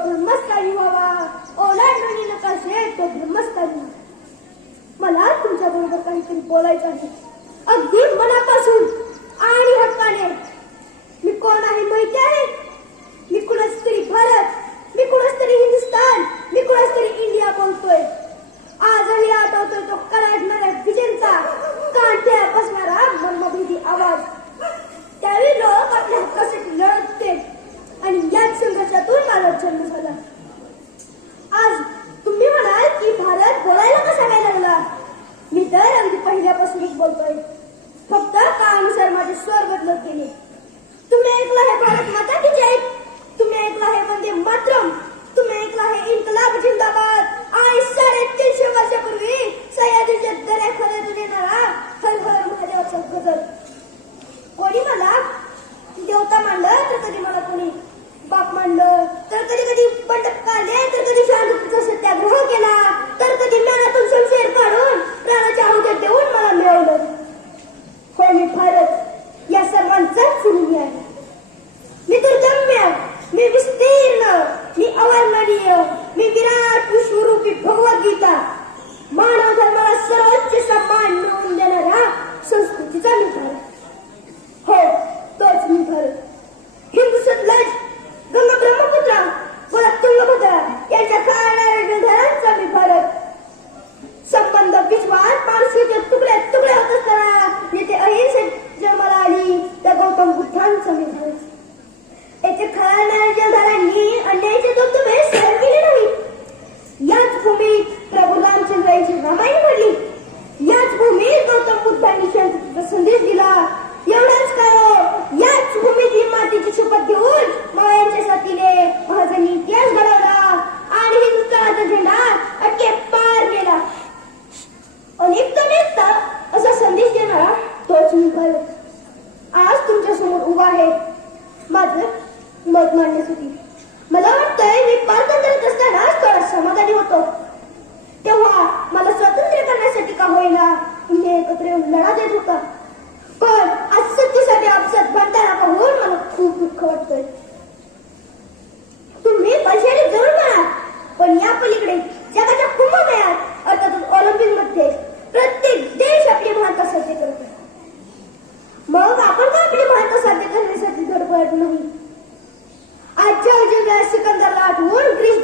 ब्रह्मस्थानी व्हावा, ओलांडणी नकाशे तो ब्रह्मस्थानी. मला तुमच्या बरोबर काहीतरी बोलायचं आहे, अगदी मनापासून आणि हक्काने. मी कोण आहे माहिती आहे? मी कुणाच तरी भारत, मी कुणाच तरी हिंदुस्थान, मी कुणाच तरी इंडिया बोलतोय. आजही आठवतोय तो कलाडणाऱ्या विजेंचा, कांठ्या बसणारा मर्मभेदी आवाज. त्यावेळी लोक आपल्या हक्कासाठी लढत होते आणि याच संघर्षातून माझा जन्म झाला. आज तुम्ही म्हणाल की भारत बोलायला कसा काय लागला? मी तर अगदी पहिल्यापासूनच बोलतोय, फक्त काळानुसार माझे स्वर बदलत गेले. तुम्ही ऐकलं आहे भारत माता की जय, तुम्ही ऐकलं आहे वंदे मातरम, तुम्ही ऐकलं आहे इन्कलाब जिंदाबाद आणि 350 वर्षापूर्वी सह्याद्रीच्या दऱ्याखाली देणारा हर हर महादेवाचा गजर. कोणी मला देवता मानलं तर कधी मला कोणी बाप मानलं, तर कधी कधी मंडप काढले, तर कधी शांततेचा सत्याग्रह केला, तर कधी मनातून शमशेर काढून प्राणाच्या आहुत्या देऊन मला मिळवलं. हो, मी भारत या सर्वांचाच ऋणी आहे. मी दुर्दम्य, मी विस्तीर्ण, मी अवर्णनीय, मी विराट विश्वरूपी भगवद्गीता, मानव धर्माला सर्वोच्च सन्मान मिळवून देणाऱ्या संस्कृतीचा मी भारत. हो, तोच मी भारत. हिंदू सतलज, गंगा ब्रह्मपुत्रा, व तुंगभद्रा यांच्या खाणाऱ्या जलधारांचा मी भारत. संबंध विश्वात माणसाचे तुकडे तुकडे होत असताना जिथे अहिंसा जन्माला आली त्या गौतम बुद्धांचा मी भारत. याचे खाणाऱ्या जलधारांनी अन्यायाचे धबधबे सहन केले नाही. याच भूमीत प्रभू रामचंद्रांची रामायण घडली. याच भूमीत गौतम बुद्धांनी शांततेचा संदेश दिला. एवढाच काय हो, याच भूमीत ही मातीची शपथ घेऊन मायांच्या साथीने महाजनी इतिहास घडवला आणि हिंदुस्थानाचा झेंडा अटके पार केला. अनेकता नेकता असा संदेश देणारा तोच मी भारत. आज तुमच्या समोर उभा आहे माझं मत मांडण्यासाठी. मला वाटतंय मी पारतंत्र्यात असतानाच थोडा समाधानी होतो. तेव्हा मला स्वातंत्र्य करण्यासाठी का होईना तुम्ही एकत्र येऊन लढा देत होता. पण आज सत्तेसाठी आपसात भांडताना पाहून मला खूप दुःख वाटतंय. तुम्ही पैशाने जरूर म्हणा, पण या पलीकडे जगाच्या कुंभमेळ्यात अर्थातच ऑलिम्पिक मध्ये प्रत्येक देश आपली महानता साध्य करतो. मग आपण का आपली महानता साध्य करण्यासाठी धडपडत नाही? आजच्या जगात सिकंदरला आठवून ग्रीस